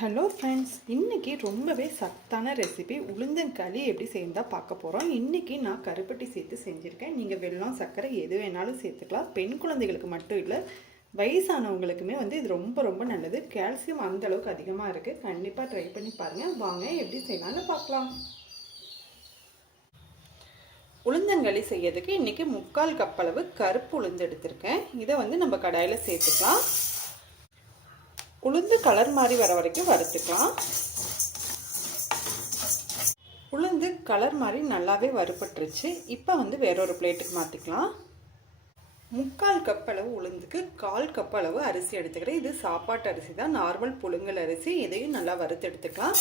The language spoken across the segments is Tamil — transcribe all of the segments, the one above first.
ஹலோ ஃப்ரெண்ட்ஸ் இன்றைக்கி ரொம்பவே சத்தான ரெசிபி உளுந்தங்களி எப்படி செய்யறதா பார்க்க போகிறோம் இன்றைக்கி நான் கருப்பட்டி சேர்த்து செஞ்சுருக்கேன். நீங்கள் வெல்லம் சர்க்கரை எது வேணாலும் சேர்த்துக்கலாம். பெண் குழந்தைகளுக்கு மட்டும் இல்லை வயசானவங்களுக்குமே வந்து இது ரொம்ப ரொம்ப நல்லது. கால்சியம் அந்தளவுக்கு அதிகமாக இருக்குது கண்டிப்பாக ட்ரை பண்ணி பாருங்கள் வாங்க எப்படி செய்யலாம்னு பார்க்கலாம். உளுந்தங்களி செய்யறதுக்கு இன்றைக்கி முக்கால் கப்பளவு கருப்பு உளுந்து எடுத்திருக்கேன். இதை வந்து நம்ம கடாயில் சேர்த்துக்கலாம். உளுந்து கலர் மாதிரி வர வரைக்கும் வறுத்துக்கலாம். உளுந்து கலர் மாதிரி நல்லாவே வறுபட்டுருச்சு. இப்போ வந்து வேறொரு பிளேட்டுக்கு மாற்றிக்கலாம் முக்கால் கப் அளவு உளுந்துக்கு கால் கப் அளவு அரிசி எடுத்துக்கிறேன். இது சாப்பாட்டு அரிசி தான். நார்மல் புழுங்கல் அரிசி. இதையும் நல்லா வறுத்து எடுத்துக்கலாம்.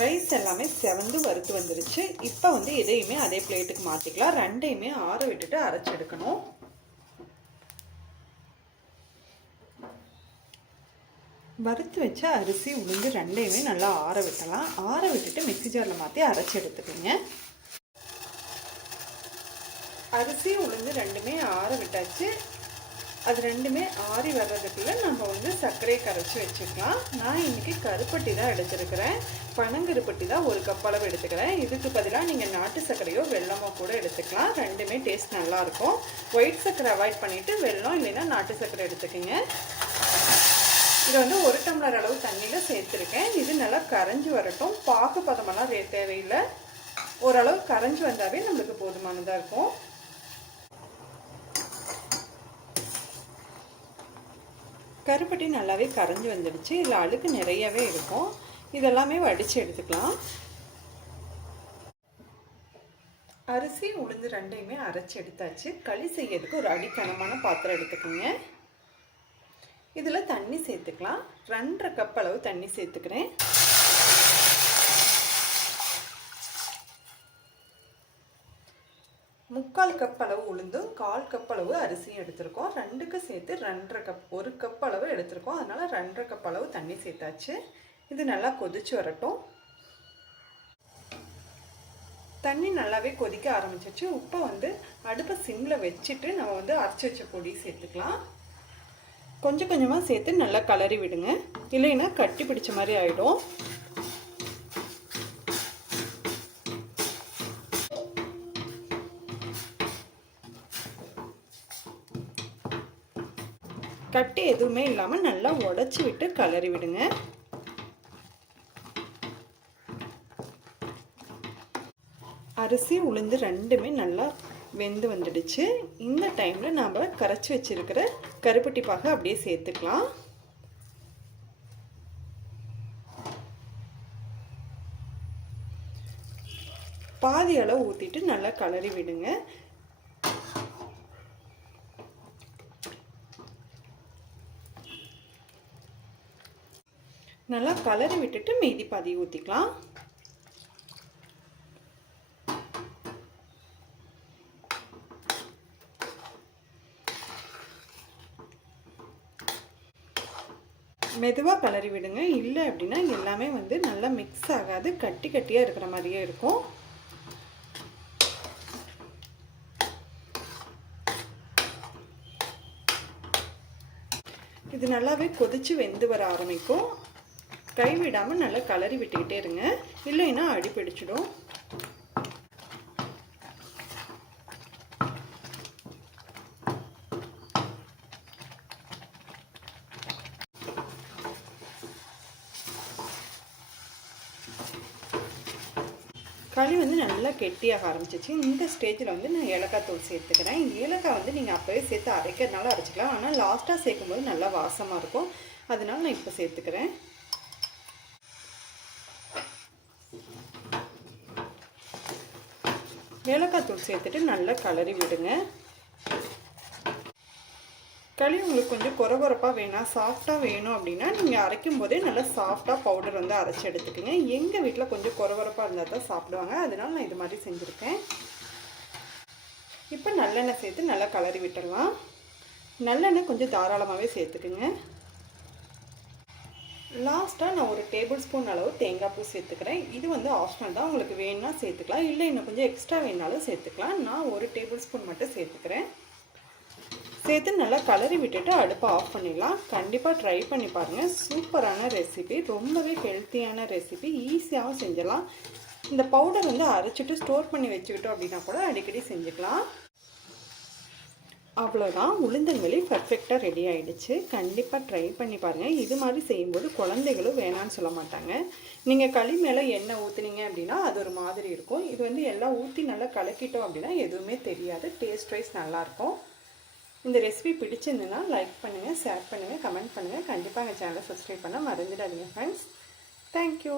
ரைஸ் எல்லாமே செவந்து வறுத்து வந்துருச்சு. இப்போ வந்து இதையுமே அதே பிளேட்டுக்கு மாற்றிக்கலாம் ரெண்டையுமே ஆற விட்டுட்டு அரைச்சி எடுக்கணும். வறுத்து வச்ச அரிசி உளுந்து ரெண்டையுமே நல்லா ஆற விட்டலாம். ஆற விட்டுட்டு மிக்சி ஜாரில் மாற்றி அரைச்சி எடுத்துக்கோங்க. அரிசி உளுந்து ரெண்டுமே ஆற விட்டாச்சு. அது ரெண்டுமே ஆறி வர்றதுக்குள்ள நம்ம வந்து சர்க்கரையை கரைச்சி வச்சுக்கலாம். நான் இன்றைக்கி கருப்பட்டி தான் எடுத்துருக்கிறேன். பனங்கருப்பட்டி தான் ஒரு கப் அளவு எடுத்துக்கிறேன். இதுக்கு பதிலாக நீங்கள் நாட்டு சர்க்கரையோ வெள்ளமோ கூட எடுத்துக்கலாம். ரெண்டுமே டேஸ்ட் நல்லாயிருக்கும் ஒயிட் சர்க்கரை அவாய்ட் பண்ணிவிட்டு வெள்ளம் இல்லைன்னா நாட்டு சர்க்கரை எடுத்துக்கோங்க. இதை வந்து ஒரு டம்ளர் அளவு தண்ணியில் சேர்த்துருக்கேன். இது நல்லா கரைஞ்சி வரட்டும். பாகு பதமெல்லாம் ரே தேவையில்லை. ஓரளவு கரைஞ்சி வந்தாவே நம்மளுக்கு போதுமானதாக இருக்கும். கருப்பட்டி நல்லாவே கரைஞ்சி வந்துடுச்சு. இதில் அழுக்கு நிறையவே இருக்கும். இதெல்லாமே வடித்து எடுத்துக்கலாம். அரிசி உளுந்து ரெண்டையுமே அரைச்சி எடுத்தாச்சு. களி செய்யறதுக்கு ஒரு அடித்தனமான பாத்திரம் எடுத்துக்கோங்க. இதில் தண்ணி சேர்த்துக்கலாம். ரெண்டரை கப் அளவு தண்ணி சேர்த்துக்கிறேன். முக்கால் கப் அளவு உளுந்தும் கால் கப் அளவு அரிசியும் எடுத்திருக்கோம். ரெண்டுக்கு சேர்த்து ரெண்டரை கப் ஒரு கப் அளவு எடுத்திருக்கோம். அதனால் ரெண்டரை கப் அளவு தண்ணி சேர்த்தாச்சு. இது நல்லா கொதிச்சு வரட்டும். தண்ணி நல்லாவே கொதிக்க ஆரம்பிச்சிச்சு உப்பை வந்து அடுப்பை சிம்மில் வச்சுட்டு நம்ம வந்து அரைச்சி வச்ச பொடி சேர்த்துக்கலாம். கொஞ்சம் கொஞ்சமாக சேர்த்து நல்லா கலரி விடுங்க. இல்லைன்னா கட்டி பிடிச்ச மாதிரி ஆகிடும் கட்டி எதுவுமே இல்லாமல் நல்லா உடச்சி விட்டு கலரி விடுங்க. அரிசி உளுந்து ரெண்டுமே நல்லா வெந்து வந்துடுச்சு. இந்த டைமில் நாம் கரைச்சி வச்சுருக்கிற கருப்பட்டி பாகை அப்படியே சேர்த்துக்கலாம். பாதி அளவு ஊற்றிட்டு நல்லா கலரி விடுங்க. நல்லா கலரி விட்டுட்டு மீதி பாதி ஊற்றிக்கலாம் மெதுவாக கலரி விடுங்க இல்லை அப்படின்னா எல்லாமே வந்து நல்லா மிக்ஸ் ஆகாது. கட்டி கட்டியாக இருக்கிற மாதிரியே இருக்கும். இது நல்லாவே கொதித்து வெந்து வர ஆரம்பிக்கும். கைவிடாமல் நல்லா கலரி விட்டுக்கிட்டே இருங்க. இல்லைன்னா அடி பிடிச்சிடும். களி வந்து நல்லா கெட்டியாக ஆரம்பிச்சிச்சு. இந்த ஸ்டேஜில் வந்து நான் ஏலக்காய் தூள் சேர்த்துக்கிறேன். ஏலக்காய் வந்து நீங்கள் அப்போவே சேர்த்து அரைக்கிறதுனால அரைச்சிக்கலாம். ஆனால் லாஸ்ட்டாக சேர்க்கும்போது நல்லா வாசமாக இருக்கும். அதனால நான் இப்போ சேர்த்துக்கிறேன். ஏலக்காய் தூள் சேர்த்துட்டு நல்லா கலரி விடுங்க. களி உங்களுக்கு கொஞ்சம் குறகுறப்பாக வேணாம் சாஃப்டாக வேணும் அப்படின்னா நீங்கள் அரைக்கும் போதே நல்லா சாஃப்டாக பவுடர் வந்து அரைச்சி எடுத்துக்கோங்க. எங்கள் வீட்டில் கொஞ்சம் குறகுறப்பாக இருந்தால் தான் சாப்பிடுவாங்க. அதனால் நான் இது மாதிரி செஞ்சுருக்கேன். இப்போ நல்லெண்ணெய் சேர்த்து நல்லா கலரி விட்டுடலாம். நல்லெண்ணெய் கொஞ்சம் தாராளமாகவே சேர்த்துக்குங்க. லாஸ்ட்டாக நான் ஒரு டேபிள் ஸ்பூன் அளவு தேங்காய் பூ சேர்த்துக்கிறேன். இது வந்து ஆப்ஷனல் தான். உங்களுக்கு வேணும்னா சேர்த்துக்கலாம். இல்லை இன்னும் கொஞ்சம் எக்ஸ்ட்ரா வேணாலும் சேர்த்துக்கலாம். நான் ஒரு டேபிள் ஸ்பூன் மட்டும் சேர்த்துக்கிறேன். சேர்த்து நல்லா கலரி விட்டுட்டு அடுப்பை ஆஃப் பண்ணிடலாம். கண்டிப்பாக ட்ரை பண்ணி பாருங்கள் சூப்பரான ரெசிபி ரொம்பவே ஹெல்த்தியான ரெசிபி ஈஸியாகவும் செஞ்சிடலாம். இந்த பவுடர் வந்து அரைச்சிட்டு ஸ்டோர் பண்ணி வச்சுக்கிட்டோம் அப்படின்னா கூட அடிக்கடி செஞ்சுக்கலாம். அவ்வளோதான் உளுந்தங்களி பர்ஃபெக்டாக ரெடி ஆகிடுச்சு கண்டிப்பாக ட்ரை பண்ணி பாருங்கள் இது மாதிரி செய்யும்போது குழந்தைகளும் வேணான்னு சொல்ல மாட்டாங்க. நீங்கள் களி மேலே எண்ணெய் ஊற்றுனீங்க அப்படின்னா அது ஒரு மாதிரி இருக்கும். இது வந்து எல்லாம் ஊற்றி நல்லா கலக்கிட்டோம் அப்படின்னா எதுவுமே தெரியாது. டேஸ்ட் வைஸ் நல்லாயிருக்கும் இந்த ரெசிபி பிடிச்சிருந்துன்னா லைக் பண்ணுங்கள் ஷேர் பண்ணுங்கள் கமெண்ட் பண்ணுங்கள் கண்டிப்பாக எங்கள் சேனலை சப்ஸ்கிரைப் பண்ண மறந்துடாதீங்க ஃப்ரெண்ட்ஸ் தேங்க்யூ